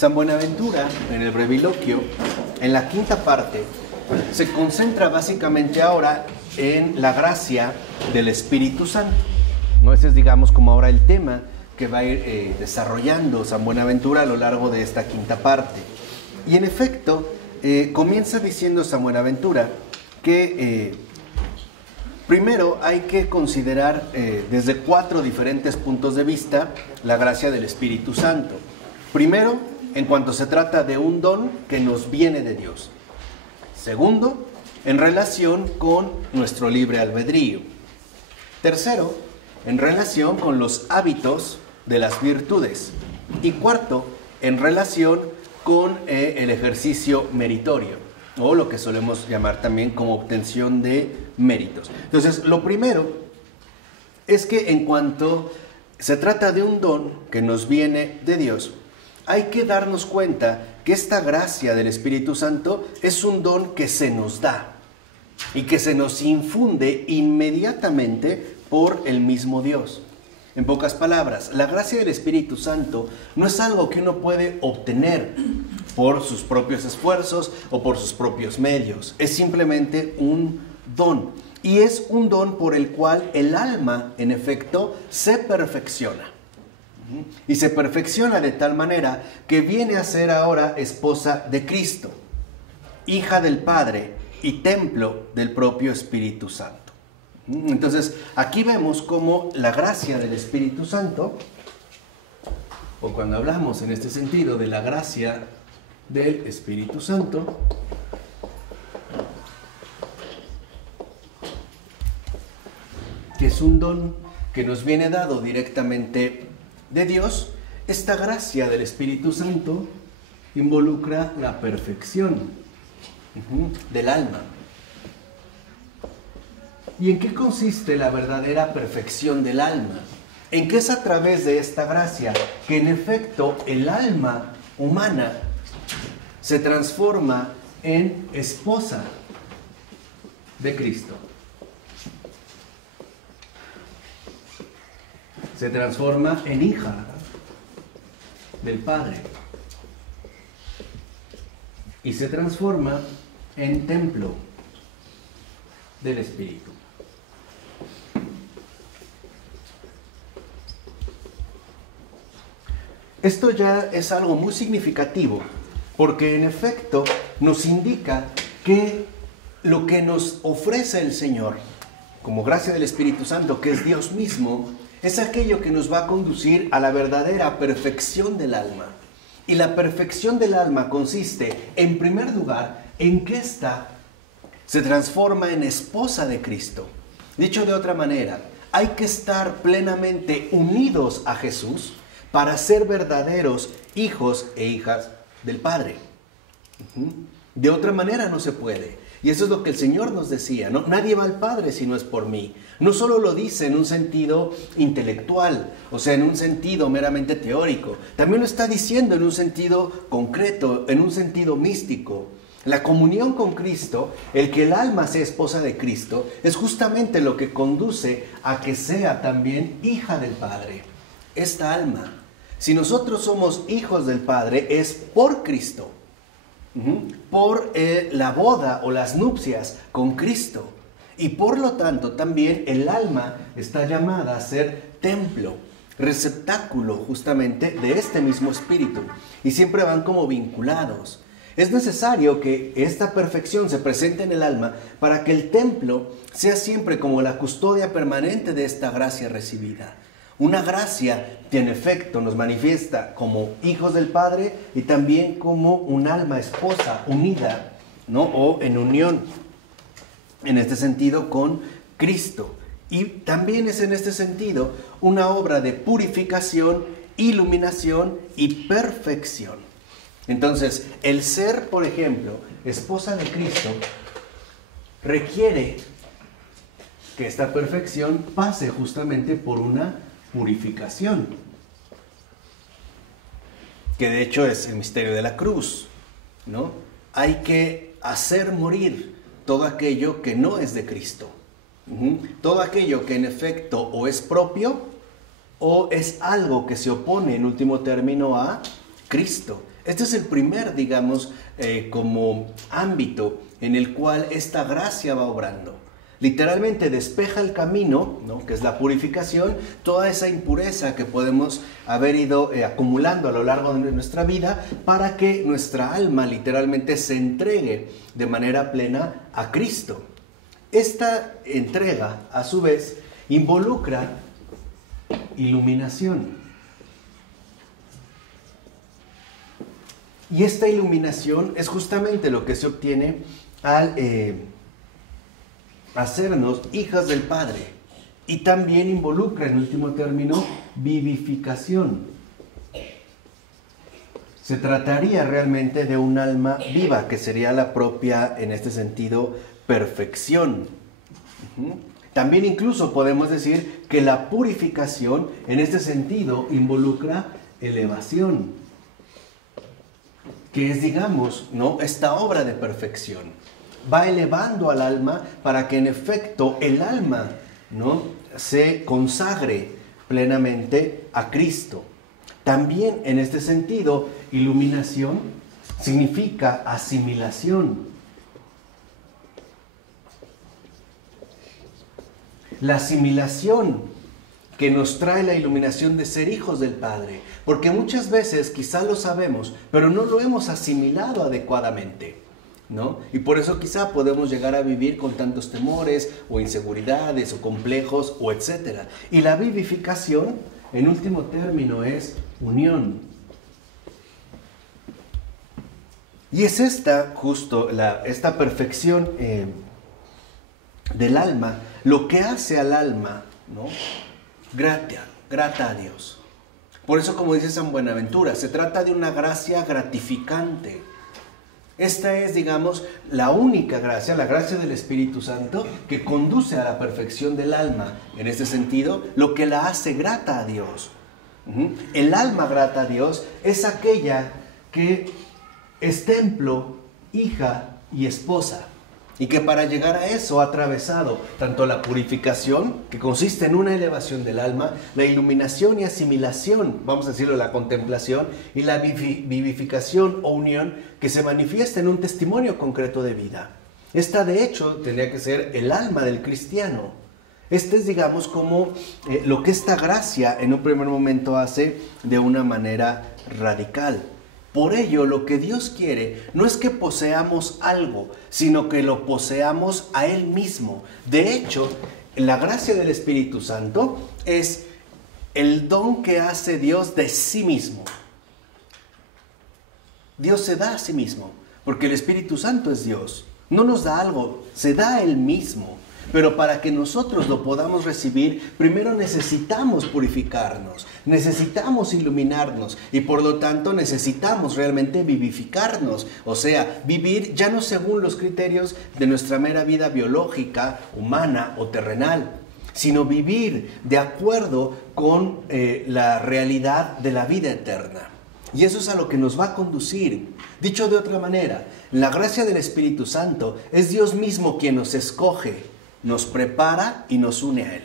San Buenaventura, en el Breviloquio, en la quinta parte, se concentra básicamente ahora en la gracia del Espíritu Santo. ¿No? Ese es, digamos, como ahora el tema que va a ir desarrollando San Buenaventura a lo largo de esta quinta parte. Y en efecto, comienza diciendo San Buenaventura que primero hay que considerar desde 4 diferentes puntos de vista la gracia del Espíritu Santo. Primero, en cuanto se trata de un don que nos viene de Dios. Segundo, en relación con nuestro libre albedrío. Tercero, en relación con los hábitos de las virtudes. Y cuarto, en relación con el ejercicio meritorio, o lo que solemos llamar también como obtención de méritos. Entonces, lo primero es que en cuanto se trata de un don que nos viene de Dios, hay que darnos cuenta que esta gracia del Espíritu Santo es un don que se nos da y que se nos infunde inmediatamente por el mismo Dios. En pocas palabras, la gracia del Espíritu Santo no es algo que uno puede obtener por sus propios esfuerzos o por sus propios medios. Es simplemente un don. Y es un don por el cual el alma, en efecto, se perfecciona. Y se perfecciona de tal manera que viene a ser ahora esposa de Cristo, hija del Padre y templo del propio Espíritu Santo. Entonces, aquí vemos cómo la gracia del Espíritu Santo, o cuando hablamos en este sentido de la gracia del Espíritu Santo, que es un don que nos viene dado directamente de Dios, esta gracia del Espíritu Santo involucra la perfección del alma. ¿Y en qué consiste la verdadera perfección del alma? En que es a través de esta gracia que en efecto el alma humana se transforma en esposa de Cristo. Se transforma en hija del Padre. Y se transforma en templo del Espíritu. Esto ya es algo muy significativo, porque en efecto nos indica que lo que nos ofrece el Señor, como gracia del Espíritu Santo, que es Dios mismo, es aquello que nos va a conducir a la verdadera perfección del alma. Y la perfección del alma consiste, en primer lugar, en que ésta se transforma en esposa de Cristo. Dicho de otra manera, hay que estar plenamente unidos a Jesús para ser verdaderos hijos e hijas del Padre. De otra manera no se puede. Y eso es lo que el Señor nos decía, ¿no? Nadie va al Padre si no es por mí. No solo lo dice en un sentido intelectual, o sea, en un sentido meramente teórico. También lo está diciendo en un sentido concreto, en un sentido místico. La comunión con Cristo, el que el alma sea esposa de Cristo, es justamente lo que conduce a que sea también hija del Padre. Esta alma, si nosotros somos hijos del Padre, es por Cristo. Por la boda o las nupcias con Cristo. Y por lo tanto también el alma está llamada a ser templo, receptáculo justamente de este mismo espíritu. Y siempre van como vinculados. Es necesario que esta perfección se presente en el alma para que el templo sea siempre como la custodia permanente de esta gracia recibida. Una gracia que en efecto nos manifiesta como hijos del Padre y también como un alma esposa unida, ¿no? O en unión, en este sentido, con Cristo. Y también es en este sentido una obra de purificación, iluminación y perfección. Entonces, el ser, por ejemplo, esposa de Cristo, requiere que esta perfección pase justamente por una purificación, que de hecho es el misterio de la cruz, ¿no? Hay que hacer morir todo aquello que no es de Cristo, todo aquello que en efecto o es propio o es algo que se opone en último término a Cristo. Este es el primer, digamos, como ámbito en el cual esta gracia va obrando. Literalmente despeja el camino, ¿no?, que es la purificación, toda esa impureza que podemos haber ido acumulando a lo largo de nuestra vida, para que nuestra alma literalmente se entregue de manera plena a Cristo. Esta entrega, a su vez, involucra iluminación. Y esta iluminación es justamente lo que se obtiene al hacernos hijas del Padre. Y también involucra, en último término, vivificación. Se trataría realmente de un alma viva, que sería la propia, en este sentido, perfección. También incluso podemos decir que la purificación, en este sentido, involucra elevación, que es, digamos, ¿no?, esta obra de perfección. Va elevando al alma para que en efecto el alma, ¿no?, se consagre plenamente a Cristo. También en este sentido, iluminación significa asimilación. La asimilación que nos trae la iluminación de ser hijos del Padre, porque muchas veces quizá lo sabemos, pero no lo hemos asimilado adecuadamente, ¿no? Y por eso quizá podemos llegar a vivir con tantos temores o inseguridades o complejos o etcétera. Y la vivificación, en último término, es unión. Y es esta, justo, esta perfección del alma, lo que hace al alma, ¿no?, grata a Dios. Por eso, como dice San Buenaventura, se trata de una gracia gratificante. Esta es, digamos, la única gracia, la gracia del Espíritu Santo, que conduce a la perfección del alma. En este sentido, lo que la hace grata a Dios. El alma grata a Dios es aquella que es templo, hija y esposa. Y que para llegar a eso ha atravesado tanto la purificación, que consiste en una elevación del alma, la iluminación y asimilación, vamos a decirlo, la contemplación, y la vivificación o unión, que se manifiesta en un testimonio concreto de vida. Esta, de hecho, tendría que ser el alma del cristiano. Este es, digamos, como lo que esta gracia en un primer momento hace de una manera radical. Por ello, lo que Dios quiere no es que poseamos algo, sino que lo poseamos a Él mismo. De hecho, la gracia del Espíritu Santo es el don que hace Dios de sí mismo. Dios se da a sí mismo, porque el Espíritu Santo es Dios. No nos da algo, se da a Él mismo. Pero para que nosotros lo podamos recibir, primero necesitamos purificarnos, necesitamos iluminarnos y por lo tanto necesitamos realmente vivificarnos. O sea, vivir ya no según los criterios de nuestra mera vida biológica, humana o terrenal, sino vivir de acuerdo con la realidad de la vida eterna. Y eso es a lo que nos va a conducir. Dicho de otra manera, la gracia del Espíritu Santo es Dios mismo quien nos escoge, nos prepara y nos une a Él.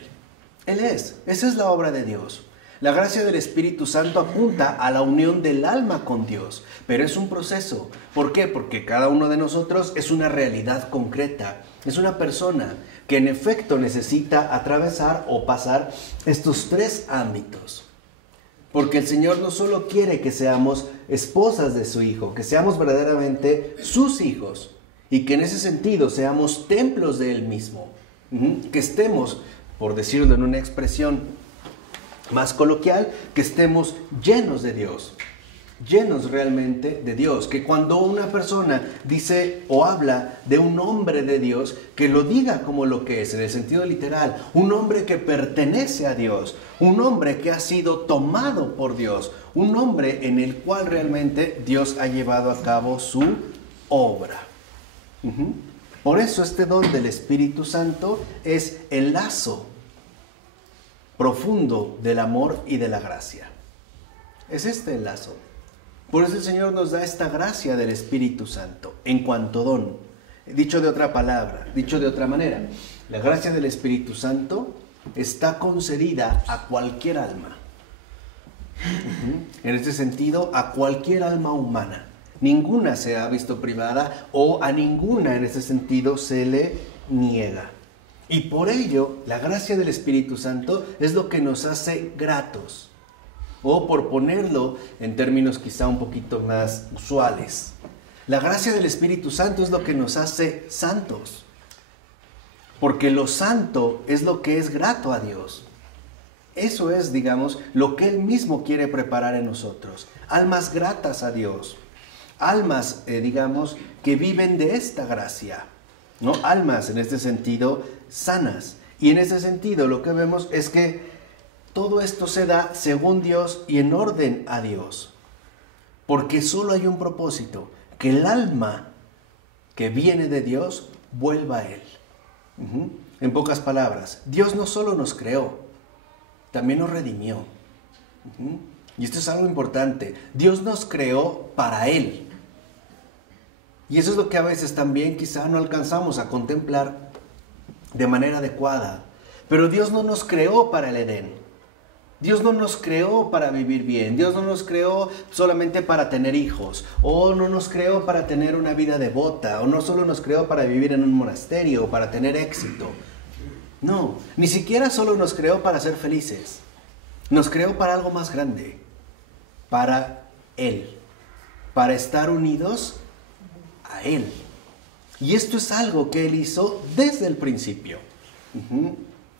Esa es la obra de Dios. La gracia del Espíritu Santo apunta a la unión del alma con Dios, pero es un proceso. ¿Por qué? Porque cada uno de nosotros es una realidad concreta, es una persona que en efecto necesita atravesar o pasar estos tres ámbitos. Porque el Señor no solo quiere que seamos esposas de su Hijo, que seamos verdaderamente sus hijos, y que en ese sentido seamos templos de Él mismo, que estemos, por decirlo en una expresión más coloquial, que estemos llenos de Dios, llenos realmente de Dios, que cuando una persona dice o habla de un hombre de Dios, que lo diga como lo que es, en el sentido literal, un hombre que pertenece a Dios, un hombre que ha sido tomado por Dios, un hombre en el cual realmente Dios ha llevado a cabo su obra. Por eso este don del Espíritu Santo es el lazo profundo del amor y de la gracia. Es este el lazo. Por eso el Señor nos da esta gracia del Espíritu Santo en cuanto don. Dicho de otra palabra, dicho de otra manera, la gracia del Espíritu Santo está concedida a cualquier alma. En este sentido, a cualquier alma humana. Ninguna se ha visto privada o a ninguna en este sentido se le niega. Y por ello, la gracia del Espíritu Santo es lo que nos hace gratos. O por ponerlo en términos quizá un poquito más usuales, la gracia del Espíritu Santo es lo que nos hace santos. Porque lo santo es lo que es grato a Dios. Eso es, digamos, lo que Él mismo quiere preparar en nosotros. Almas gratas a Dios. Almas, digamos, que viven de esta gracia, ¿no? Almas, en este sentido, sanas. Y en ese sentido, lo que vemos es que todo esto se da según Dios y en orden a Dios. Porque solo hay un propósito, que el alma que viene de Dios vuelva a Él. En pocas palabras, Dios no solo nos creó, también nos redimió. Y esto es algo importante. Dios nos creó para Él. Y eso es lo que a veces también quizá no alcanzamos a contemplar de manera adecuada. Pero Dios no nos creó para el Edén. Dios no nos creó para vivir bien. Dios no nos creó solamente para tener hijos. O no nos creó para tener una vida devota. O no solo nos creó para vivir en un monasterio o para tener éxito. No, ni siquiera solo nos creó para ser felices. Nos creó para algo más grande. Para Él. Para estar unidos a Él. Y esto es algo que Él hizo desde el principio.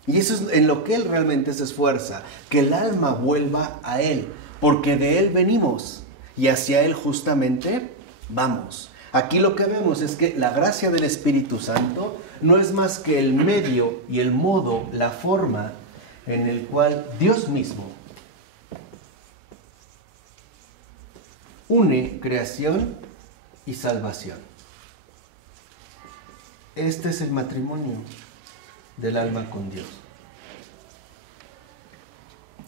Y eso es en lo que Él realmente se esfuerza, que el alma vuelva a Él, porque de Él venimos y hacia Él justamente vamos. Aquí lo que vemos es que la gracia del Espíritu Santo no es más que el medio y el modo, la forma en el cual Dios mismo une creación y salvación. Este es el matrimonio del alma con Dios.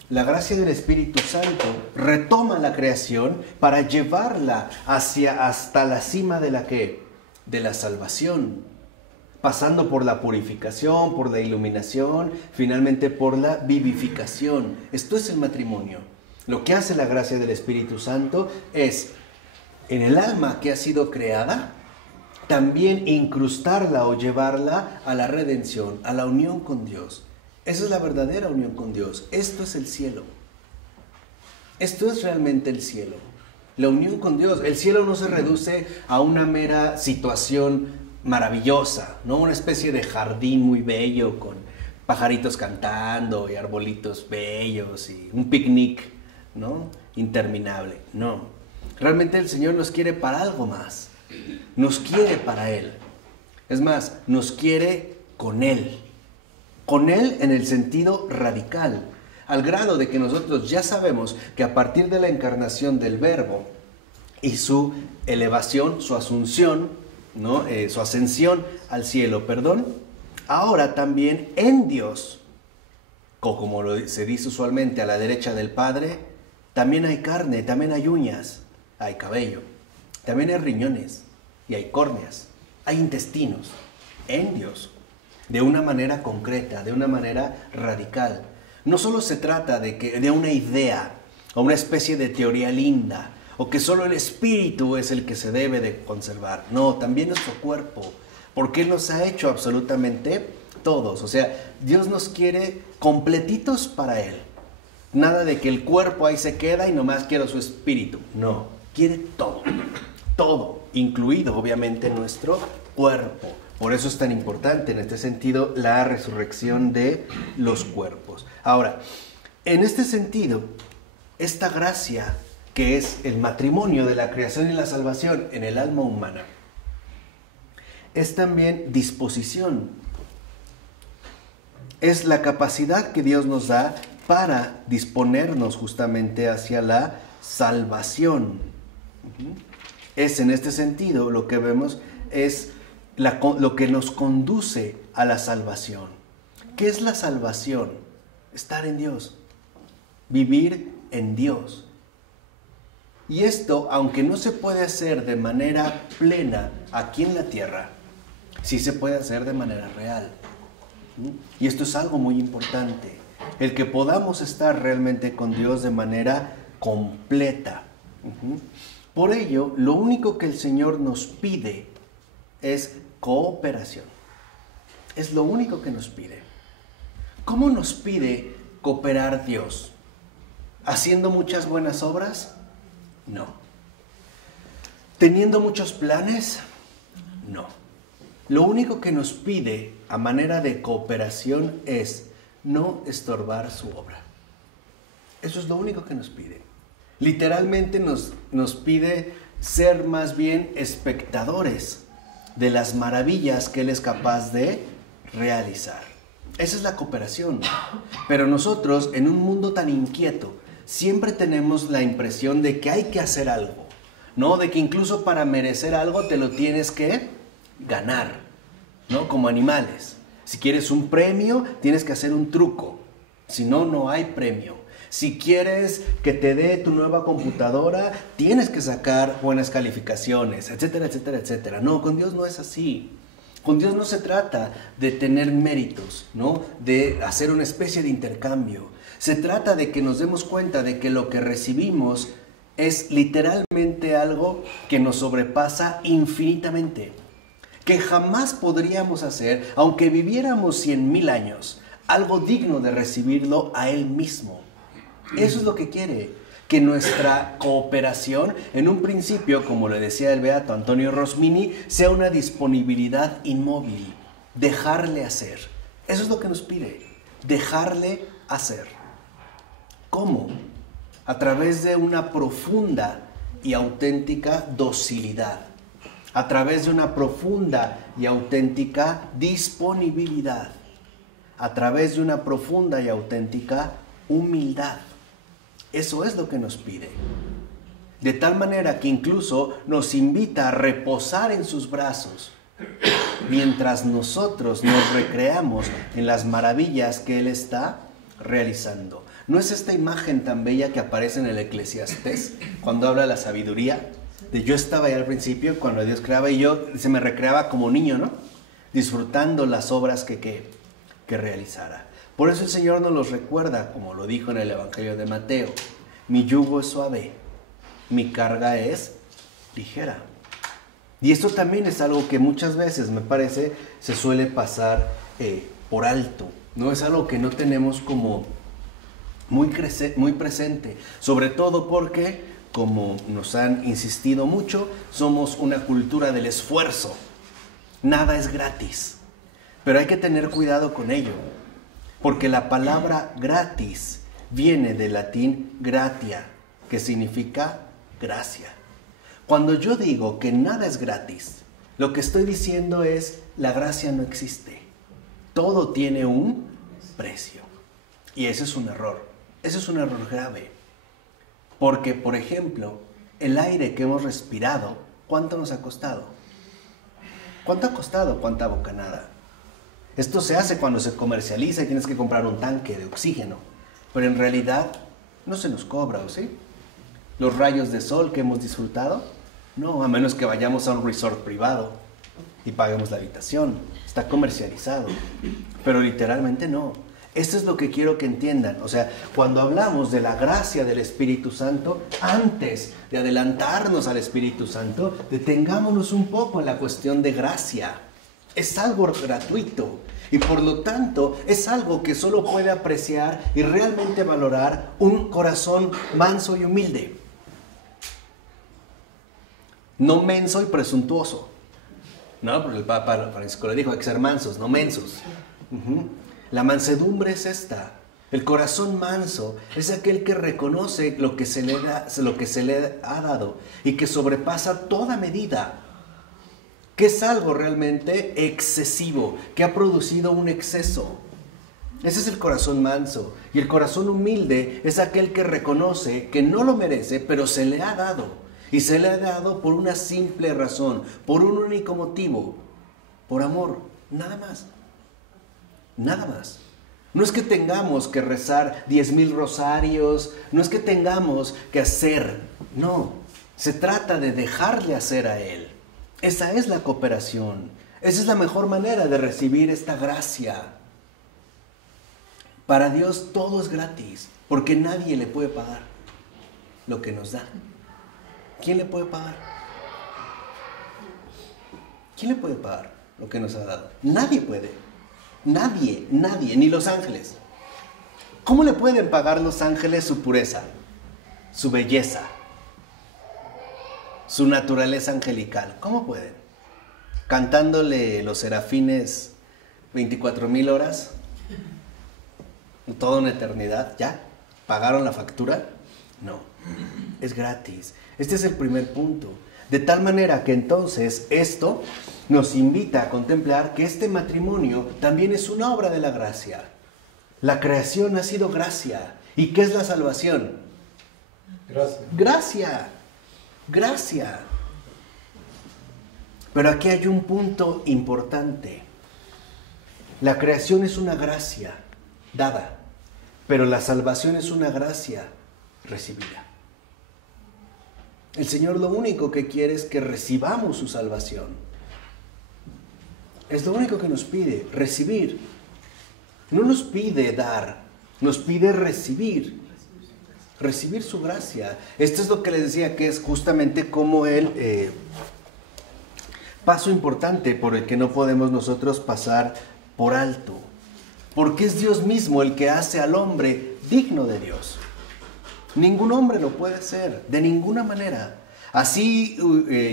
La gracia del Espíritu Santo retoma la creación para llevarla hasta la cima de de la salvación, pasando por la purificación, por la iluminación, finalmente por la vivificación. Esto es el matrimonio. Lo que hace la gracia del Espíritu Santo es, en el alma que ha sido creada, también incrustarla o llevarla a la redención, a la unión con Dios. Esa es la verdadera unión con Dios. Esto es el cielo. Esto es realmente el cielo. La unión con Dios. El cielo no se reduce a una mera situación maravillosa, ¿no? Una especie de jardín muy bello con pajaritos cantando y arbolitos bellos y un picnic, ¿no? Interminable. No. Realmente el Señor nos quiere para algo más. Nos quiere para Él. Es más, nos quiere con Él. Con Él en el sentido radical, al grado de que nosotros ya sabemos que a partir de la encarnación del Verbo y su elevación, su asunción, ¿no? Su ascensión al cielo, ahora también en Dios, como se dice usualmente a la derecha del Padre, también hay carne, también hay uñas, hay cabello, también hay riñones y hay córneas, hay intestinos en Dios. De una manera concreta, de una manera radical. No solo se trata de una idea o una especie de teoría linda, o que solo el espíritu es el que se debe de conservar. No, también nuestro cuerpo, porque Él nos ha hecho absolutamente todos. O sea, Dios nos quiere completitos para Él. Nada de que el cuerpo ahí se queda y nomás quiero su espíritu. No, quiere todo, todo, incluido obviamente nuestro cuerpo. Por eso es tan importante en este sentido la resurrección de los cuerpos. Ahora, en este sentido, esta gracia que es el matrimonio de la creación y la salvación en el alma humana, es también disposición. Es la capacidad que Dios nos da para disponernos justamente hacia la salvación. Es en este sentido lo que vemos es lo que nos conduce a la salvación. ¿Qué es la salvación? Estar en Dios, vivir en Dios. Y esto, aunque no se puede hacer de manera plena aquí en la tierra, sí se puede hacer de manera real. Y esto es algo muy importante. el que podamos estar realmente con Dios de manera completa. Por ello, lo único que el Señor nos pide es cooperación. Es lo único que nos pide. ¿Cómo nos pide cooperar Dios? ¿Haciendo muchas buenas obras? No. ¿Teniendo muchos planes? No. Lo único que nos pide a manera de cooperación es no estorbar su obra. Eso es lo único que nos pide. Literalmente nos pide ser más bien espectadores de las maravillas que Él es capaz de realizar. Esa es la cooperación. Pero nosotros, en un mundo tan inquieto, siempre tenemos la impresión de que hay que hacer algo, ¿no? De que incluso para merecer algo te lo tienes que ganar, ¿no? Como animales. Si quieres un premio, tienes que hacer un truco. Si no, no hay premio. Si quieres que te dé tu nueva computadora, tienes que sacar buenas calificaciones, etcétera, etcétera, etcétera. No, con Dios no es así. Con Dios no se trata de tener méritos, ¿no? De hacer una especie de intercambio. Se trata de que nos demos cuenta de que lo que recibimos es literalmente algo que nos sobrepasa infinitamente. Que jamás podríamos hacer, aunque viviéramos 100,000 años, algo digno de recibirlo a Él mismo. Eso es lo que quiere, que nuestra cooperación, en un principio, como le decía el beato Antonio Rosmini, sea una disponibilidad inmóvil, dejarle hacer. Eso es lo que nos pide, dejarle hacer. ¿Cómo? A través de una profunda y auténtica docilidad, a través de una profunda y auténtica disponibilidad, a través de una profunda y auténtica humildad. Eso es lo que nos pide. De tal manera que incluso nos invita a reposar en sus brazos, mientras nosotros nos recreamos en las maravillas que Él está realizando. ¿No es esta imagen tan bella que aparece en el Eclesiastés, cuando habla de la sabiduría? De yo estaba ahí al principio, cuando Dios creaba, y yo se me recreaba como niño, ¿no? Disfrutando las obras que realizara. Por eso el Señor nos los recuerda, como lo dijo en el Evangelio de Mateo. Mi yugo es suave, mi carga es ligera. Y esto también es algo que muchas veces, me parece, se suele pasar por alto. No es algo que no tenemos como muy presente. Sobre todo porque, como nos han insistido mucho, somos una cultura del esfuerzo. Nada es gratis. Pero hay que tener cuidado con ello. Porque la palabra gratis viene del latín gratia, que significa gracia. Cuando yo digo que nada es gratis, lo que estoy diciendo es la gracia no existe. Todo tiene un precio. Y ese es un error. Ese es un error grave. Porque, por ejemplo, el aire que hemos respirado, ¿cuánto nos ha costado? ¿Cuánto ha costado? ¿Cuánta bocanada? Esto se hace cuando se comercializa y tienes que comprar un tanque de oxígeno. Pero en realidad no se nos cobra, ¿o sí? Los rayos de sol que hemos disfrutado, no, a menos que vayamos a un resort privado y paguemos la habitación. Está comercializado. Pero literalmente no. Esto es lo que quiero que entiendan. O sea, cuando hablamos de la gracia del Espíritu Santo, antes de adelantarnos al Espíritu Santo, detengámonos un poco en la cuestión de gracia. Es algo gratuito y por lo tanto es algo que solo puede apreciar y realmente valorar un corazón manso y humilde. No menso y presuntuoso. No, porque el Papa Francisco le dijo, hay que ser mansos, no mensos. La mansedumbre es esta. El corazón manso es aquel que reconoce lo que se le ha dado y que sobrepasa toda medida. Que es algo realmente excesivo, que ha producido un exceso. Ese es el corazón manso. Y el corazón humilde es aquel que reconoce que no lo merece, pero se le ha dado. Y se le ha dado por una simple razón, por un único motivo, por amor, nada más. Nada más. No es que tengamos que rezar 10,000 rosarios, no es que tengamos que hacer, no. Se trata de dejarle hacer a Él. Esa es la cooperación. Esa es la mejor manera de recibir esta gracia. Para Dios todo es gratis, porque nadie le puede pagar lo que nos da. ¿Quién le puede pagar? ¿Quién le puede pagar lo que nos ha dado? Nadie puede. Nadie, ni los ángeles. ¿Cómo le pueden pagar los ángeles su pureza, su belleza, su naturaleza angelical? ¿Cómo pueden? Cantándole los serafines 24,000 horas, toda una eternidad, ¿ya? ¿Pagaron la factura? No, es gratis. Este es el primer punto. De tal manera que entonces esto nos invita a contemplar que este matrimonio también es una obra de la gracia. La creación ha sido gracia. ¿Y qué es la salvación? Gracia. Gracia. Pero aquí hay un punto importante. La creación es una gracia dada, pero la salvación es una gracia recibida. El Señor lo único que quiere es que recibamos su salvación. Es lo único que nos pide, recibir. No nos pide dar, nos pide recibir. Recibir su gracia. Esto es lo que les decía, que es justamente como el paso importante por el que no podemos nosotros pasar por alto. Porque es Dios mismo el que hace al hombre digno de Dios. Ningún hombre lo puede ser, de ninguna manera. Así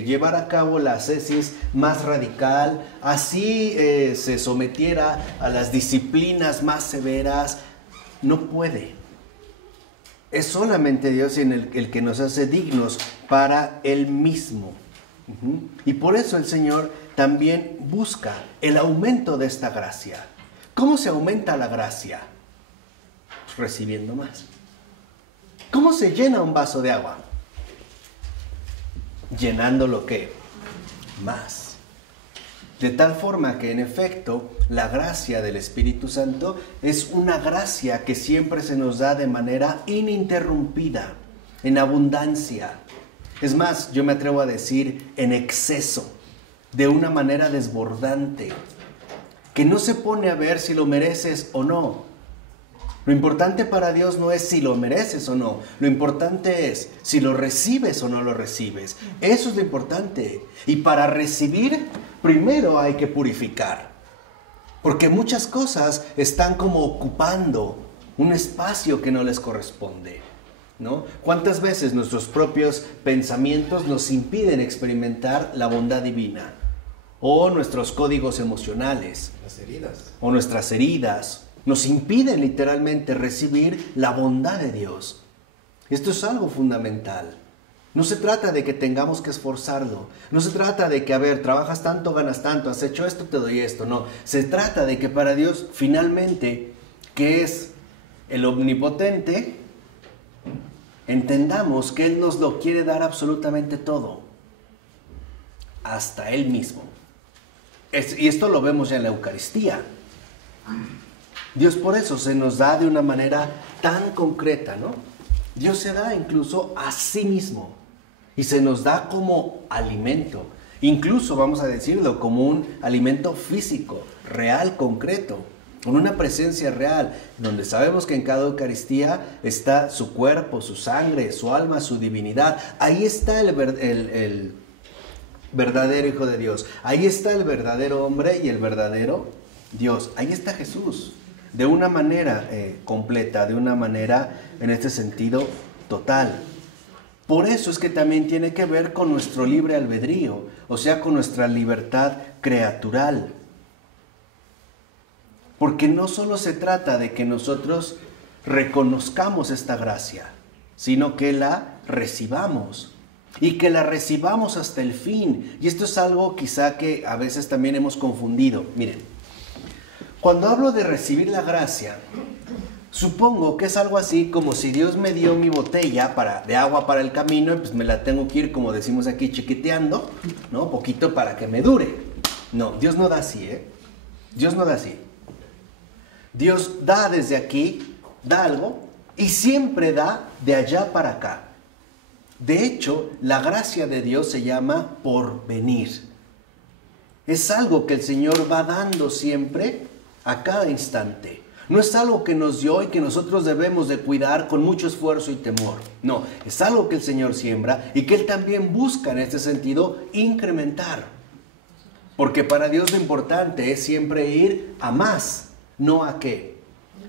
llevar a cabo la ascesis más radical, así se sometiera a las disciplinas más severas, no puede. Es solamente Dios el que nos hace dignos para Él mismo. Y por eso el Señor también busca el aumento de esta gracia. ¿Cómo se aumenta la gracia? Recibiendo más. ¿Cómo se llena un vaso de agua? Llenándolo ¿qué? Más. De tal forma que en efecto la gracia del Espíritu Santo es una gracia que siempre se nos da de manera ininterrumpida, en abundancia. Es más, yo me atrevo a decir en exceso, de una manera desbordante, que no se pone a ver si lo mereces o no. Lo importante para Dios no es si lo mereces o no. Lo importante es si lo recibes o no lo recibes. Eso es lo importante. Y para recibir, primero hay que purificar. Porque muchas cosas están como ocupando un espacio que no les corresponde, ¿no? ¿Cuántas veces nuestros propios pensamientos nos impiden experimentar la bondad divina? O nuestros códigos emocionales. Las heridas. O nuestras heridas. Nos impiden literalmente recibir la bondad de Dios. Esto es algo fundamental. No se trata de que tengamos que esforzarlo. No se trata de que, a ver, trabajas tanto, ganas tanto, has hecho esto, te doy esto. No, se trata de que para Dios finalmente, que es el omnipotente, entendamos que Él nos lo quiere dar absolutamente todo. Hasta Él mismo. Y esto lo vemos ya en la Eucaristía. Dios por eso se nos da de una manera tan concreta, ¿no? Dios se da incluso a sí mismo y se nos da como alimento, incluso vamos a decirlo como un alimento físico, real, concreto, con una presencia real, donde sabemos que en cada Eucaristía está su cuerpo, su sangre, su alma, su divinidad. Ahí está el verdadero Hijo de Dios, ahí está el verdadero hombre y el verdadero Dios, ahí está Jesús. De una manera completa, de una manera, en este sentido, total. Por eso es que también tiene que ver con nuestro libre albedrío, o sea, con nuestra libertad creatural. Porque no solo se trata de que nosotros reconozcamos esta gracia, sino que la recibamos. Y que la recibamos hasta el fin. Y esto es algo quizá que a veces también hemos confundido. Miren. Cuando hablo de recibir la gracia, supongo que es algo así como si Dios me dio mi botella de agua para el camino, y pues me la tengo que ir, como decimos aquí, chiquiteando, ¿no? Poquito para que me dure. No, Dios no da así, ¿eh? Dios no da así. Dios da desde aquí, da algo, y siempre da de allá para acá. De hecho, la gracia de Dios se llama porvenir. Es algo que el Señor va dando siempre, a cada instante. No es algo que nos dio y que nosotros debemos de cuidar con mucho esfuerzo y temor. No, es algo que el Señor siembra y que Él también busca en este sentido incrementar. Porque para Dios lo importante es siempre ir a más, no a qué,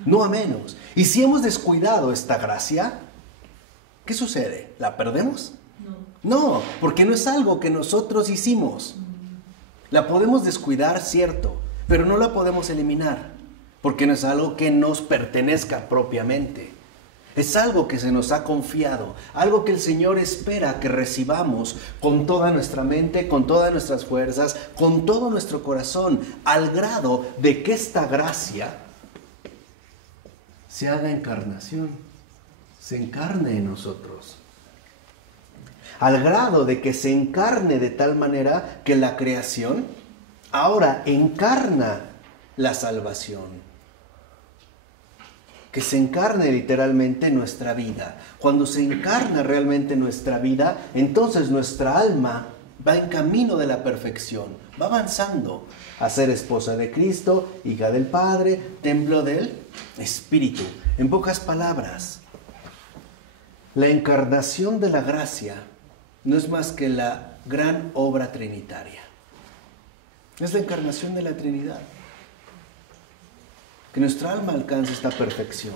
no a menos. Y si hemos descuidado esta gracia, ¿qué sucede? ¿La perdemos? No, porque no es algo que nosotros hicimos. La podemos descuidar, cierto, pero no la podemos eliminar. Porque no es algo que nos pertenezca propiamente. Es algo que se nos ha confiado, algo que el Señor espera que recibamos con toda nuestra mente, con todas nuestras fuerzas, con todo nuestro corazón, al grado de que esta gracia se haga encarnación, se encarne en nosotros. Al grado de que se encarne de tal manera que la creación ahora encarna la salvación. Que se encarne literalmente nuestra vida. Cuando se encarna realmente nuestra vida, entonces nuestra alma va en camino de la perfección, va avanzando a ser esposa de Cristo, hija del Padre, templo del Espíritu. En pocas palabras, la encarnación de la gracia no es más que la gran obra trinitaria. Es la encarnación de la Trinidad. Que nuestra alma alcance esta perfección,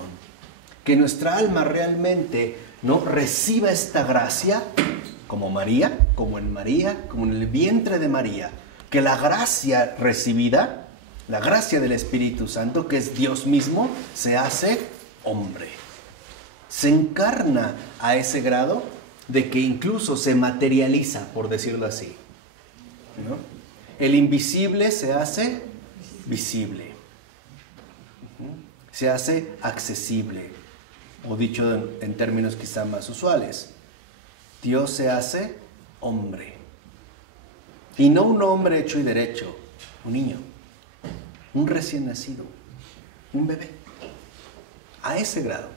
que nuestra alma realmente no reciba esta gracia como María, como en el vientre de María, que la gracia recibida, la gracia del Espíritu Santo, que es Dios mismo, se hace hombre, se encarna a ese grado de que incluso se materializa, por decirlo así, ¿no? El invisible se hace visible. Se hace accesible, o dicho en términos quizá más usuales, Dios se hace hombre. Y no un hombre hecho y derecho, un niño, un recién nacido, un bebé. A ese grado,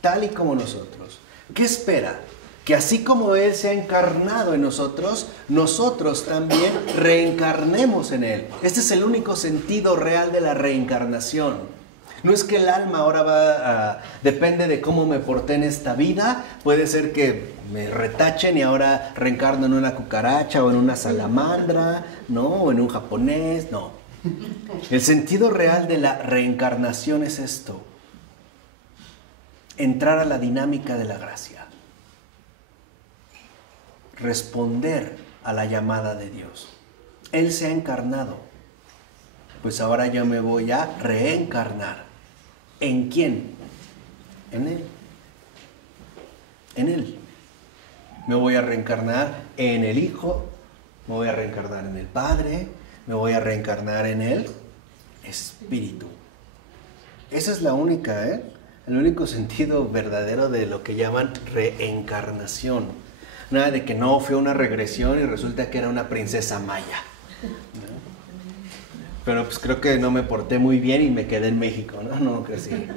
tal y como nosotros. ¿Qué espera? Que así como Él se ha encarnado en nosotros, nosotros también reencarnemos en Él. Este es el único sentido real de la reencarnación. No es que el alma ahora depende de cómo me porté en esta vida, puede ser que me retachen y ahora reencarno en una cucaracha o en una salamandra, ¿no? O en un japonés, no. El sentido real de la reencarnación es esto: entrar a la dinámica de la gracia, responder a la llamada de Dios. Él se ha encarnado, pues ahora yo me voy a reencarnar. ¿En quién? En Él. En Él. Me voy a reencarnar en el Hijo, me voy a reencarnar en el Padre, me voy a reencarnar en el Espíritu. Esa es la única, el único sentido verdadero de lo que llaman reencarnación. Nada de que no, fue una regresión y resulta que era una princesa maya. Pero pues creo que no me porté muy bien y me quedé en México, ¿no? No, que sí.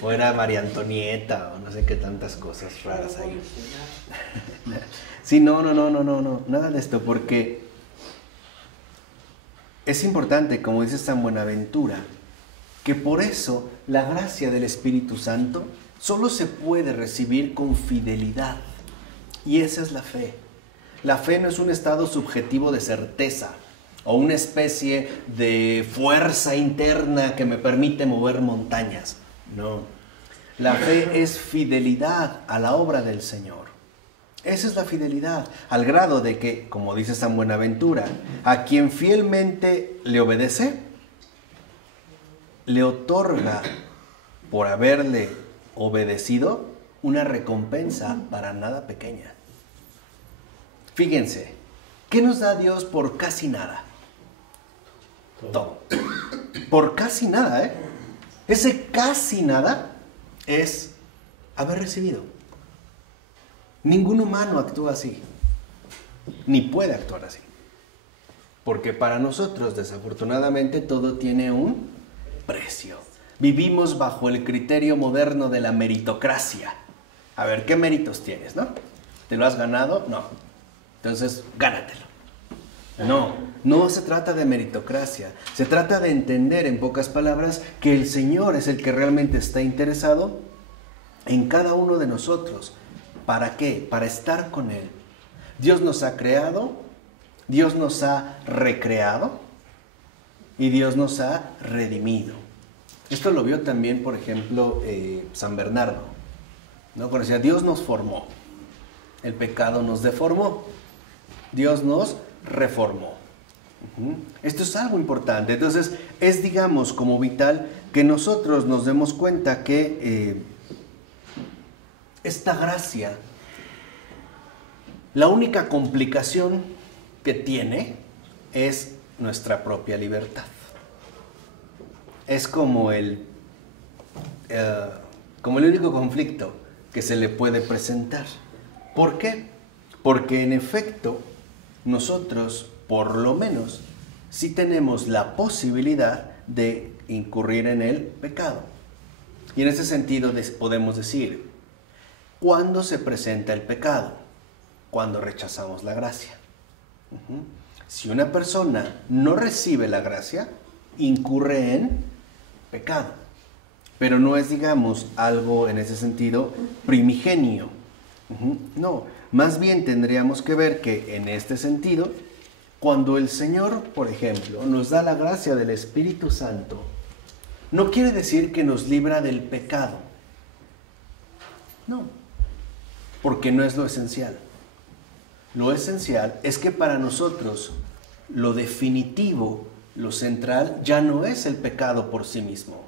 O era María Antonieta o no sé qué tantas cosas raras ahí. Sí, no, nada de esto, porque es importante, como dice San Buenaventura, que por eso la gracia del Espíritu Santo solo se puede recibir con fidelidad. Y esa es la fe. La fe no es un estado subjetivo de certeza o una especie de fuerza interna que me permite mover montañas. No. La fe es fidelidad a la obra del Señor. Esa es la fidelidad, al grado de que, como dice San Buenaventura, a quien fielmente le obedece, le otorga, por haberle obedecido, una recompensa para nada pequeña. Fíjense, ¿qué nos da Dios por casi nada? Todo. Por casi nada, Ese casi nada es haber recibido. Ningún humano actúa así, ni puede actuar así. Porque para nosotros, desafortunadamente, todo tiene un precio. Vivimos bajo el criterio moderno de la meritocracia. A ver, ¿qué méritos tienes, no? ¿Te lo has ganado? No. Entonces, gánatelo. No se trata de meritocracia. Se trata de entender, en pocas palabras, que el Señor es el que realmente está interesado en cada uno de nosotros. ¿Para qué? Para estar con Él. Dios nos ha creado, Dios nos ha recreado y Dios nos ha redimido. Esto lo vio también, por ejemplo, San Bernardo, ¿no? Cuando decía, Dios nos formó, el pecado nos deformó, Dios nos reformó. Esto es algo importante. Entonces, es, digamos, como vital que nosotros nos demos cuenta que esta gracia, la única complicación que tiene es nuestra propia libertad. Es como el único conflicto que se le puede presentar. ¿Por qué? Porque en efecto, nosotros, por lo menos, sí tenemos la posibilidad de incurrir en el pecado. Y en ese sentido podemos decir, ¿cuándo se presenta el pecado? Cuando rechazamos la gracia. Si una persona no recibe la gracia, incurre en pecado. Pero no es, digamos, algo en ese sentido primigenio. No, más bien tendríamos que ver que en este sentido, cuando el Señor, por ejemplo, nos da la gracia del Espíritu Santo, no quiere decir que nos libra del pecado. No, porque no es lo esencial. Lo esencial es que para nosotros lo definitivo, lo central, ya no es el pecado por sí mismo.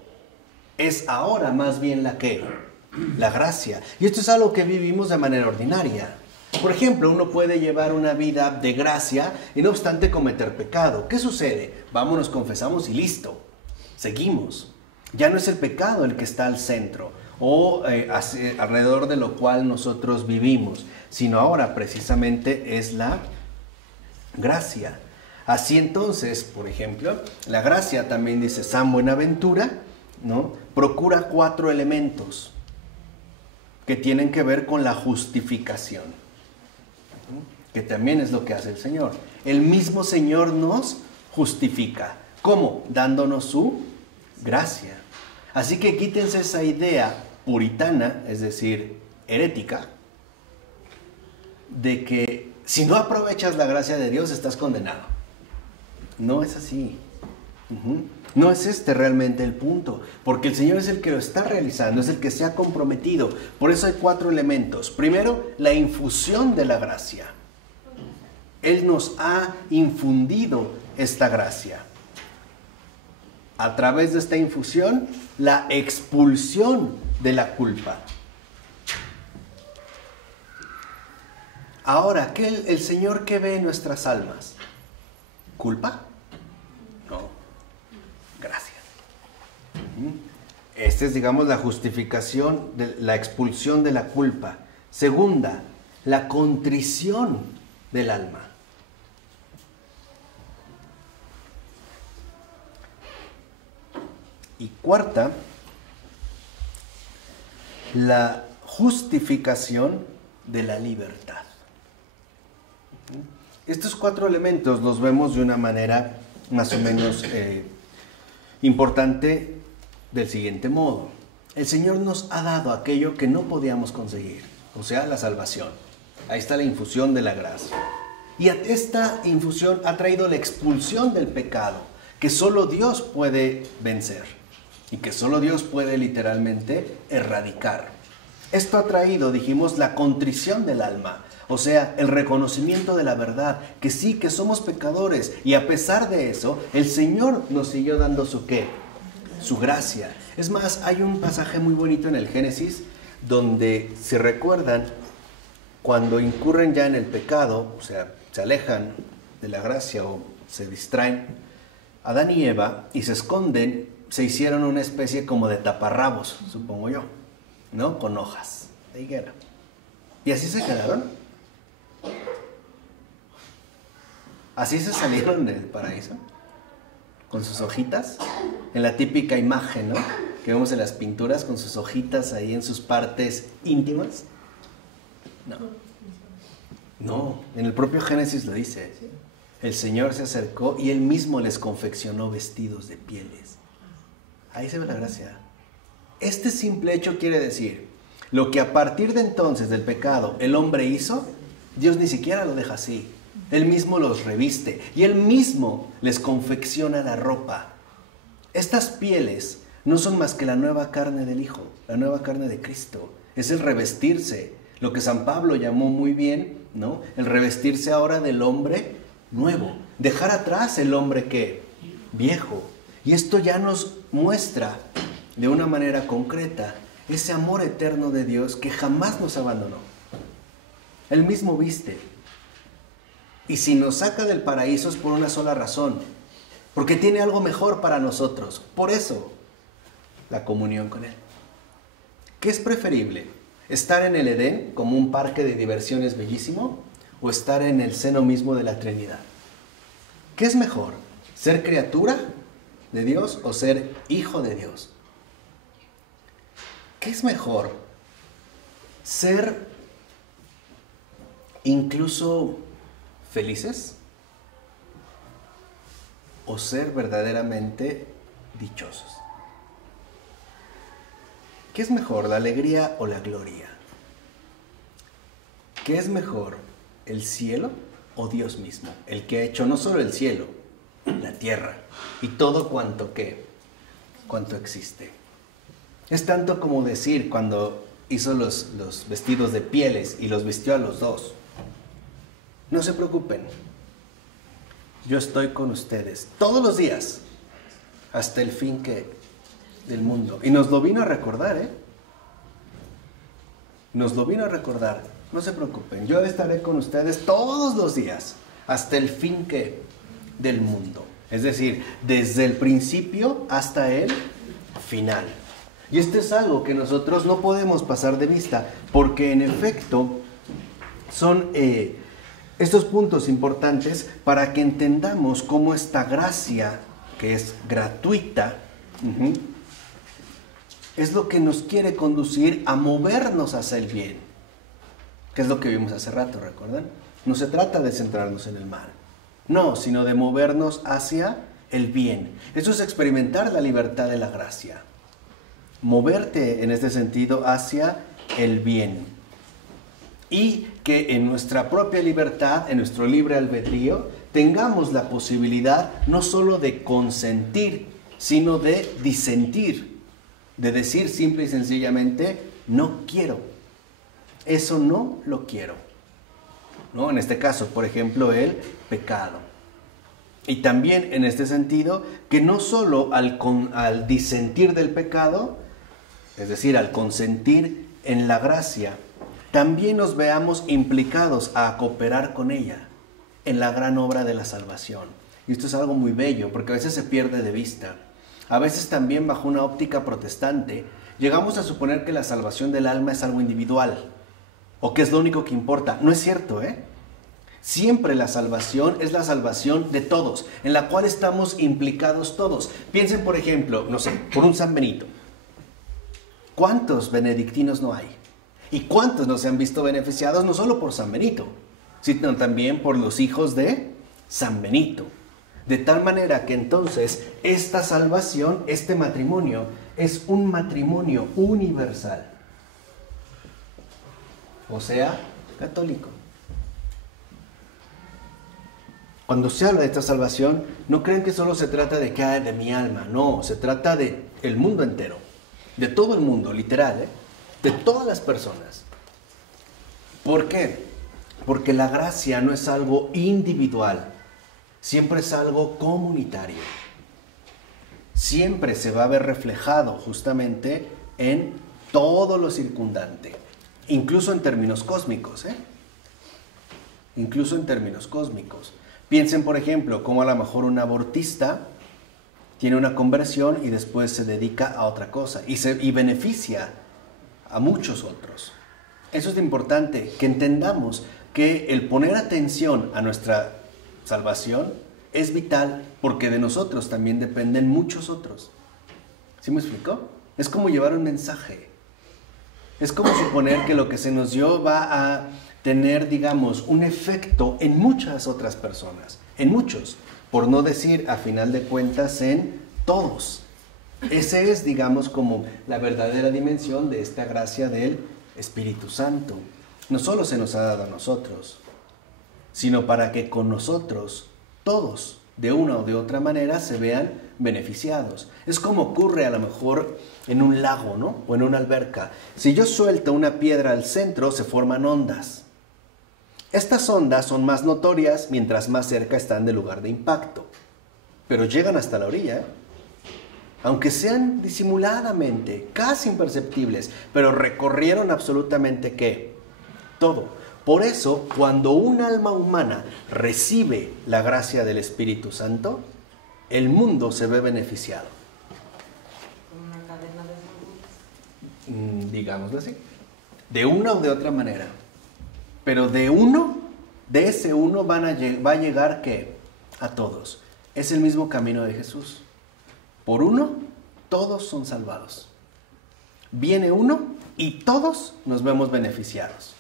Es ahora más bien la gracia. Y esto es algo que vivimos de manera ordinaria. Por ejemplo, uno puede llevar una vida de gracia y no obstante cometer pecado. ¿Qué sucede? Vamos, nos confesamos y listo. Seguimos. Ya no es el pecado el que está al centro o alrededor de lo cual nosotros vivimos, sino ahora precisamente es la gracia. Así entonces, por ejemplo, la gracia también dice San Buenaventura, ¿no? Procura 4 elementos que tienen que ver con la justificación, que también es lo que hace el Señor. El mismo Señor nos justifica. ¿Cómo? Dándonos su gracia. Así que quítense esa idea puritana, es decir, herética, de que si no aprovechas la gracia de Dios estás condenado. No es así. No es este realmente el punto, porque el Señor es el que lo está realizando, es el que se ha comprometido. Por eso hay 4 elementos. Primero, la infusión de la gracia. Él nos ha infundido esta gracia. A través de esta infusión, la expulsión de la culpa. Ahora, ¿qué el Señor qué ve en nuestras almas? ¿Culpa? No. Gracias. Esta es, digamos, la justificación, la expulsión de la culpa. Segunda, la contrición del alma. Y cuarta, la justificación de la libertad. Estos 4 elementos los vemos de una manera más o menos importante del siguiente modo. El Señor nos ha dado aquello que no podíamos conseguir, o sea, la salvación. Ahí está la infusión de la gracia. Y esta infusión ha traído la expulsión del pecado, que solo Dios puede vencer y que solo Dios puede literalmente erradicar. Esto ha traído, dijimos, la contrición del alma, o sea, el reconocimiento de la verdad, que sí, que somos pecadores, y a pesar de eso, el Señor nos siguió dando su ¿qué? Su gracia. Es más, hay un pasaje muy bonito en el Génesis, donde se recuerdan, cuando incurren ya en el pecado, o sea, se alejan de la gracia o se distraen, Adán y Eva, y se esconden, se hicieron una especie como de taparrabos, supongo yo, ¿no? Con hojas de higuera. Y así se quedaron. Así se salieron del paraíso, con sus hojitas, en la típica imagen, ¿no? Que vemos en las pinturas, con sus hojitas ahí en sus partes íntimas. No, en el propio Génesis lo dice. el Señor se acercó y Él mismo les confeccionó vestidos de pieles. Ahí se ve la gracia. Este simple hecho quiere decir, lo que a partir de entonces del pecado el hombre hizo, Dios ni siquiera lo deja así. Él mismo los reviste y Él mismo les confecciona la ropa. Estas pieles no son más que la nueva carne del Hijo, la nueva carne de Cristo. Es el revestirse, lo que San Pablo llamó muy bien, ¿no? El revestirse ahora del hombre nuevo, dejar atrás el hombre que viejo. Y esto ya nos muestra de una manera concreta ese amor eterno de Dios que jamás nos abandonó. Él mismo viste. Y si nos saca del paraíso es por una sola razón, porque tiene algo mejor para nosotros. Por eso, la comunión con Él. ¿Qué es preferible? ¿Estar en el Edén como un parque de diversiones bellísimo o estar en el seno mismo de la Trinidad? ¿Qué es mejor? ¿Ser criatura de Dios o ser hijo de Dios? ¿Qué es mejor? ¿Ser incluso felices o ser verdaderamente dichosos? ¿Qué es mejor, la alegría o la gloria? ¿Qué es mejor, el cielo o Dios mismo? El que ha hecho no solo el cielo, la tierra y todo cuanto existe. Es tanto como decir cuando hizo los vestidos de pieles y los vistió a los dos. No se preocupen, yo estoy con ustedes todos los días hasta el fin del mundo. Y nos lo vino a recordar, ¿eh? Nos lo vino a recordar. No se preocupen, yo estaré con ustedes todos los días hasta el fin del mundo. Es decir, desde el principio hasta el final. Y esto es algo que nosotros no podemos pasar de vista, porque en efecto son estos puntos importantes para que entendamos cómo esta gracia, que es gratuita, es lo que nos quiere conducir a movernos hacia el bien, que es lo que vimos hace rato, ¿recuerdan? No se trata de centrarnos en el mal, no, sino de movernos hacia el bien. Eso es experimentar la libertad de la gracia. Moverte en este sentido hacia el bien. Y que en nuestra propia libertad, en nuestro libre albedrío, tengamos la posibilidad no solo de consentir, sino de disentir, de decir simple y sencillamente, no quiero, eso no lo quiero, ¿no? En este caso, por ejemplo, el pecado. Y también en este sentido, que no solo al disentir del pecado, es decir, al consentir en la gracia, también nos veamos implicados a cooperar con ella en la gran obra de la salvación. Y esto es algo muy bello, porque a veces se pierde de vista. A veces también bajo una óptica protestante, llegamos a suponer que la salvación del alma es algo individual, o que es lo único que importa. No es cierto, ¿eh? Siempre la salvación es la salvación de todos, en la cual estamos implicados todos. Piensen, por ejemplo, no sé, por un San Benito. ¿Cuántos benedictinos no hay? ¿Y cuántos no se han visto beneficiados no solo por San Benito, sino también por los hijos de San Benito? De tal manera que entonces esta salvación, este matrimonio, es un matrimonio universal. O sea, católico. Cuando se habla de esta salvación, no crean que solo se trata de mi alma. No, se trata de el mundo entero. De todo el mundo, literal, ¿eh? De todas las personas. ¿Por qué? Porque la gracia no es algo individual, siempre es algo comunitario. Siempre se va a ver reflejado justamente en todo lo circundante, incluso en términos cósmicos, ¿eh? Incluso en términos cósmicos. Piensen, por ejemplo, cómo a lo mejor un abortista tiene una conversión y después se dedica a otra cosa y beneficia a muchos otros. Eso es importante, que entendamos que el poner atención a nuestra salvación es vital, porque de nosotros también dependen muchos otros. ¿Sí me explicó? Es como llevar un mensaje. Es como suponer que lo que se nos dio va a tener, digamos, un efecto en muchas otras personas, en muchos, por no decir, a final de cuentas, en todos. Ese es, digamos, como la verdadera dimensión de esta gracia del Espíritu Santo. No solo se nos ha dado a nosotros, sino para que con nosotros todos, de una o de otra manera, se vean beneficiados. Es como ocurre a lo mejor en un lago, ¿no? O en una alberca. Si yo suelto una piedra al centro, se forman ondas. Estas ondas son más notorias mientras más cerca están del lugar de impacto, pero llegan hasta la orilla, aunque sean disimuladamente, casi imperceptibles, pero recorrieron absolutamente ¿qué? Todo. Por eso, cuando un alma humana recibe la gracia del Espíritu Santo, el mundo se ve beneficiado. Una cadena de seguros. Digámoslo así. De una o de otra manera. Pero de ese uno va a llegar ¿qué? A todos. Es el mismo camino de Jesús. Por uno, todos son salvados. Viene uno y todos nos vemos beneficiados.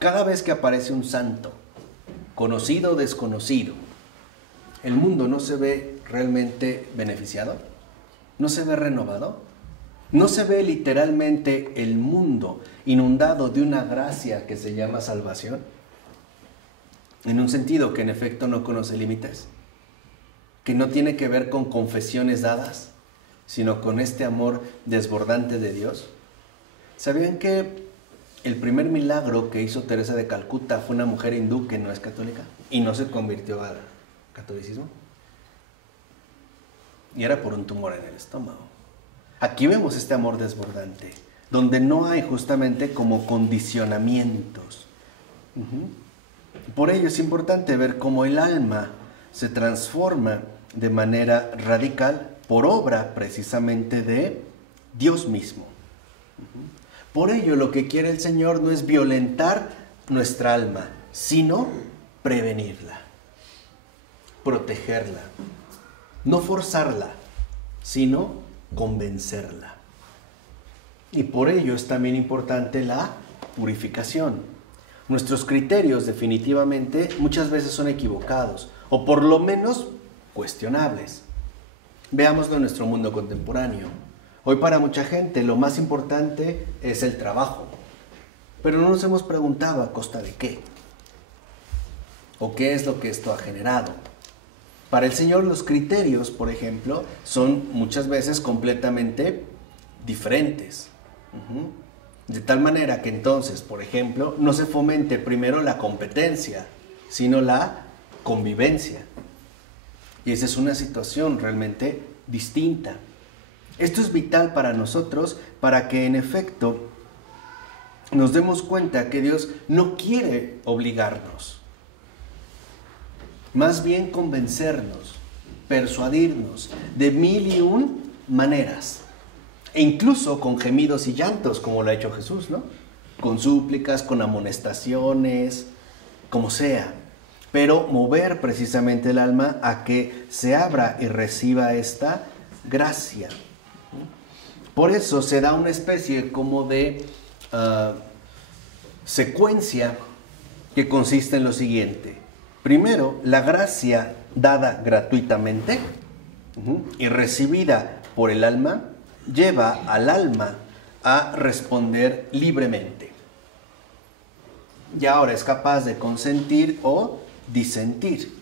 Cada vez que aparece un santo, conocido o desconocido, ¿el mundo no se ve realmente beneficiado? ¿No se ve renovado? ¿No se ve literalmente el mundo inundado de una gracia que se llama salvación? En un sentido que en efecto no conoce límites, que no tiene que ver con confesiones dadas, sino con este amor desbordante de Dios. ¿Sabían que el primer milagro que hizo Teresa de Calcuta fue una mujer hindú que no es católica y no se convirtió al catolicismo? Y era por un tumor en el estómago. Aquí vemos este amor desbordante, donde no hay justamente como condicionamientos. Por ello es importante ver cómo el alma se transforma de manera radical por obra precisamente de Dios mismo. Por ello lo que quiere el Señor no es violentar nuestra alma, sino prevenirla, protegerla, no forzarla, sino convencerla. Y por ello es también importante la purificación. Nuestros criterios definitivamente muchas veces son equivocados, o por lo menos cuestionables. Veámoslo en nuestro mundo contemporáneo. Hoy para mucha gente lo más importante es el trabajo, pero no nos hemos preguntado a costa de qué, o qué es lo que esto ha generado. Para el Señor los criterios, por ejemplo, son muchas veces completamente diferentes. De tal manera que entonces, por ejemplo, no se fomente primero la competencia, sino la convivencia. Y esa es una situación realmente distinta. Esto es vital para nosotros, para que en efecto nos demos cuenta que Dios no quiere obligarnos, más bien convencernos, persuadirnos de 1001 maneras, e incluso con gemidos y llantos, como lo ha hecho Jesús, ¿no? Con súplicas, con amonestaciones, como sea, pero mover precisamente el alma a que se abra y reciba esta gracia. Por eso se da una especie como de secuencia que consiste en lo siguiente. Primero, la gracia dada gratuitamente y recibida por el alma lleva al alma a responder libremente. Y ahora es capaz de consentir o disentir.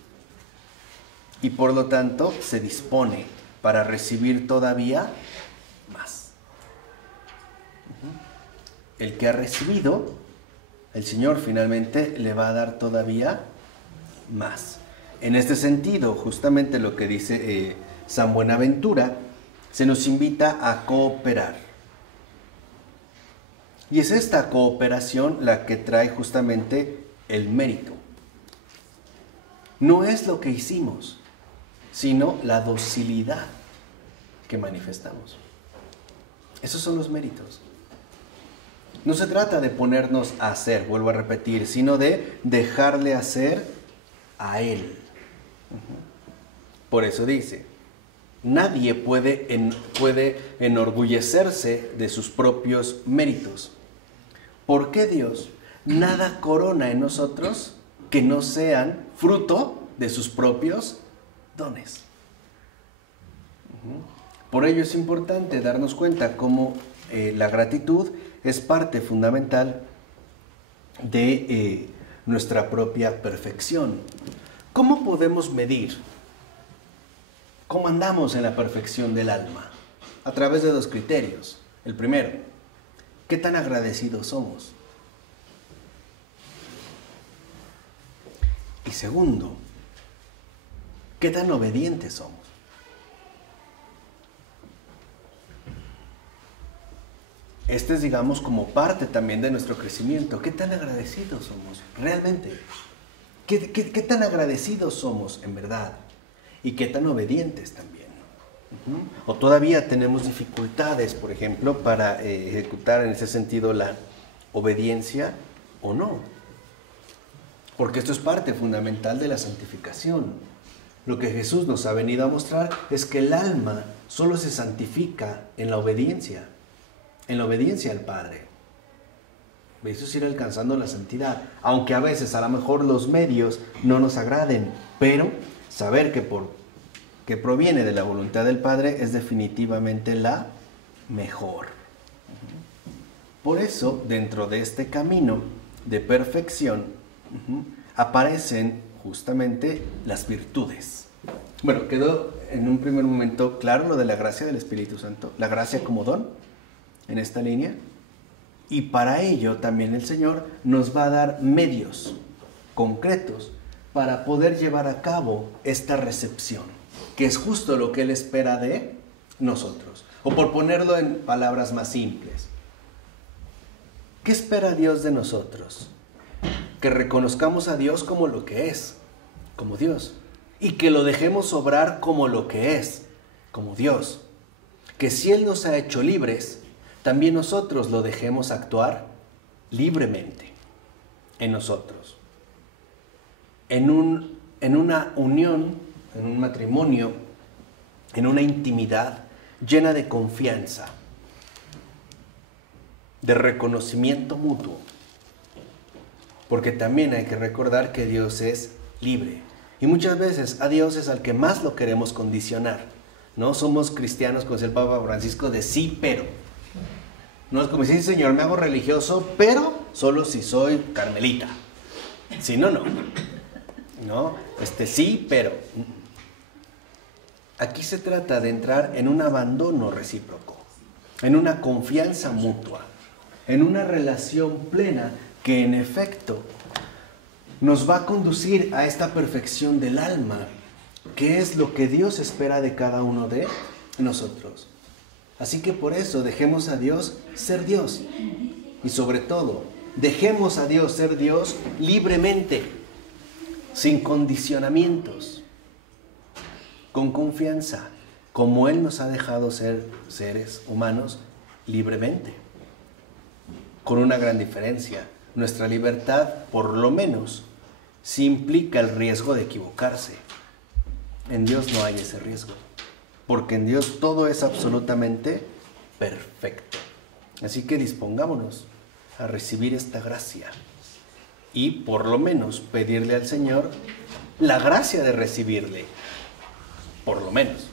Y por lo tanto se dispone para recibir todavía más. El que ha recibido, el Señor finalmente le va a dar todavía más. En este sentido, justamente lo que dice San Buenaventura, se nos invita a cooperar. Y es esta cooperación la que trae justamente el mérito. No es lo que hicimos, sino la docilidad que manifestamos. Esos son los méritos. No se trata de ponernos a hacer, vuelvo a repetir, sino de dejarle hacer a Él. Por eso dice, nadie puede enorgullecerse de sus propios méritos. ¿Por qué Dios? nada corona en nosotros que no sean fruto de sus propios dones. Por ello es importante darnos cuenta cómo la gratitud es parte fundamental de nuestra propia perfección. ¿Cómo podemos medir cómo andamos en la perfección del alma? A través de 2 criterios. El primero, ¿qué tan agradecidos somos? Y segundo, ¿qué tan obedientes somos? Este es, digamos, como parte también de nuestro crecimiento. ¿Qué tan agradecidos somos realmente? ¿Qué tan agradecidos somos en verdad? ¿Y qué tan obedientes también? O todavía tenemos dificultades, por ejemplo, para ejecutar en ese sentido la obediencia o no. Porque esto es parte fundamental de la santificación. Lo que Jesús nos ha venido a mostrar es que el alma solo se santifica en la obediencia al Padre. Eso es ir alcanzando la santidad, aunque a veces a lo mejor los medios no nos agraden, pero saber que proviene de la voluntad del Padre es definitivamente la mejor. Por eso, dentro de este camino de perfección, aparecen justamente las virtudes. Bueno, quedó en un primer momento claro lo de la gracia del Espíritu Santo, la gracia como don en esta línea, y para ello también el Señor nos va a dar medios concretos para poder llevar a cabo esta recepción, que es justo lo que Él espera de nosotros. O por ponerlo en palabras más simples, ¿qué espera Dios de nosotros? Que reconozcamos a Dios como lo que es, como Dios, y que lo dejemos obrar como lo que es, como Dios. Que si Él nos ha hecho libres, también nosotros lo dejemos actuar libremente en nosotros. En una unión, en un matrimonio, en una intimidad llena de confianza, de reconocimiento mutuo. Porque también hay que recordar que Dios es libre. Y muchas veces a Dios es al que más lo queremos condicionar. No somos cristianos, como dice el Papa Francisco, de sí, pero. No es como decir, Señor, me hago religioso, pero solo si soy carmelita. Si no, no. No, sí, pero. Aquí se trata de entrar en un abandono recíproco, en una confianza mutua, en una relación plena que en efecto nos va a conducir a esta perfección del alma, que es lo que Dios espera de cada uno de nosotros. Así que por eso dejemos a Dios ser Dios. Y sobre todo, dejemos a Dios ser Dios libremente, sin condicionamientos, con confianza, como Él nos ha dejado ser seres humanos libremente. Con una gran diferencia. Nuestra libertad, por lo menos, sí implica el riesgo de equivocarse. En Dios no hay ese riesgo, porque en Dios todo es absolutamente perfecto. Así que dispongámonos a recibir esta gracia y por lo menos pedirle al Señor la gracia de recibirle, por lo menos.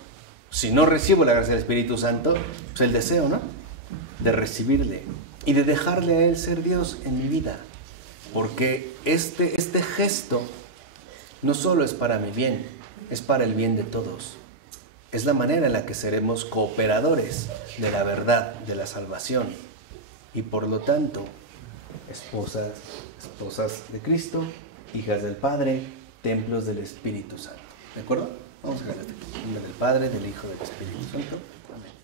Si no recibo la gracia del Espíritu Santo, pues el deseo, ¿no?, de recibirle y de dejarle a Él ser Dios en mi vida, porque este gesto no solo es para mi bien, es para el bien de todos. Es la manera en la que seremos cooperadores de la verdad, de la salvación, y por lo tanto, esposas de Cristo, hijas del Padre, templos del Espíritu Santo. ¿De acuerdo? Vamos a ver en nombre del Padre, del Hijo y del Espíritu Santo. Amén.